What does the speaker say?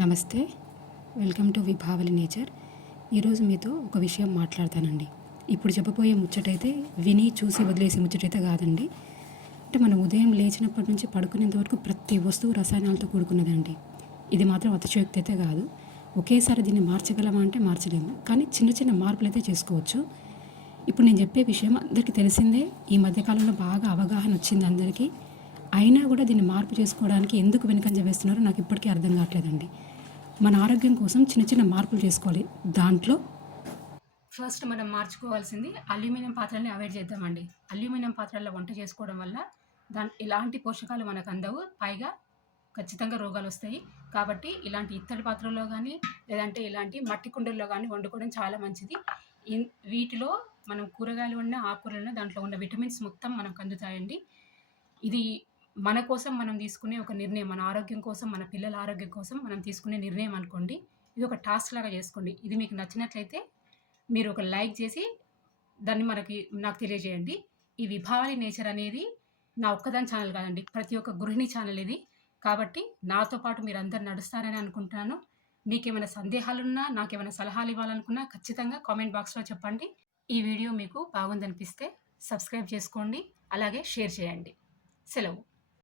నమస్తే. Welcome to Vibhavali nature. ఈరోజు మీతో ఒక విషయం మాట్లాడతానండి. ఇప్పుడు చెప్పబోయే ముచ్చటైతే విని చూసి వదిలేసే ముచ్చటైతే కాదండి. అంటే మనం ఉదయం లేచినప్పటి నుంచి పడుకునేంత వరకు ప్రతి వస్తువు రసాయనాలతో కూడుకున్నదండి. ఇది మాత్రం అతిశయోక్తి అయితే కాదు. ఒకేసారి దీన్ని మార్చగలమా అంటే మార్చలేము, కానీ చిన్న చిన్న మార్పులు అయితే చేసుకోవచ్చు. ఇప్పుడు నేను చెప్పే విషయం అందరికీ తెలిసిందే. ఈ మధ్యకాలంలో బాగా అవగాహన వచ్చింది అందరికీ. అయినా కూడా దీన్ని మార్పు చేసుకోవడానికి ఎందుకు వెనుకంజ వేస్తున్నారో నాకు ఇప్పటికీ అర్థం కావట్లేదండి. మన ఆరోగ్యం కోసం చిన్న చిన్న మార్పులు చేసుకోవాలి. దాంట్లో ఫస్ట్ మనం మార్చుకోవాల్సింది అల్యూమినియం పాత్రల్ని అవాయిడ్ చేద్దామండి. అల్యూమినియం పాత్రల్లో వంట చేసుకోవడం వల్ల ఎలాంటి పోషకాలు మనకు అందవు, పైగా ఖచ్చితంగా రోగాలు వస్తాయి. కాబట్టి ఇలాంటి ఇత్తడి పాత్రల్లో కానీ, లేదంటే ఇలాంటి మట్టి కుండల్లో కానీ వండుకోవడం చాలా మంచిది. వీటిలో మనం కూరగాయలు వండినా, ఆకుకూరలు వండినా దాంట్లో ఉన్న విటమిన్స్ మొత్తం మనకు అందుతాయండి. ఇది మన కోసం మనం తీసుకునే ఒక నిర్ణయం. మన ఆరోగ్యం కోసం, మన పిల్లల ఆరోగ్యం కోసం మనం తీసుకునే నిర్ణయం అనుకోండి. ఇది ఒక టాస్క్ లాగా చేసుకోండి. ఇది మీకు నచ్చినట్లయితే మీరు ఒక లైక్ చేసి దాన్ని నాకు తెలియజేయండి. ఈ విభావరి నేచర్ అనేది నా ఒక్కదాని ఛానల్ కాదండి, ప్రతి ఒక్క గృహిణి ఛానల్ ఇది. కాబట్టి నాతో పాటు మీరందరూ నడుస్తారని అనుకుంటున్నాను. మీకేమైనా సందేహాలున్నా, నాకేమైనా సలహాలు ఇవ్వాలనుకున్నా ఖచ్చితంగా కామెంట్ బాక్స్లో చెప్పండి. ఈ వీడియో మీకు బాగుందనిపిస్తే సబ్స్క్రైబ్ చేసుకోండి, అలాగే షేర్ చేయండి. సెలవు.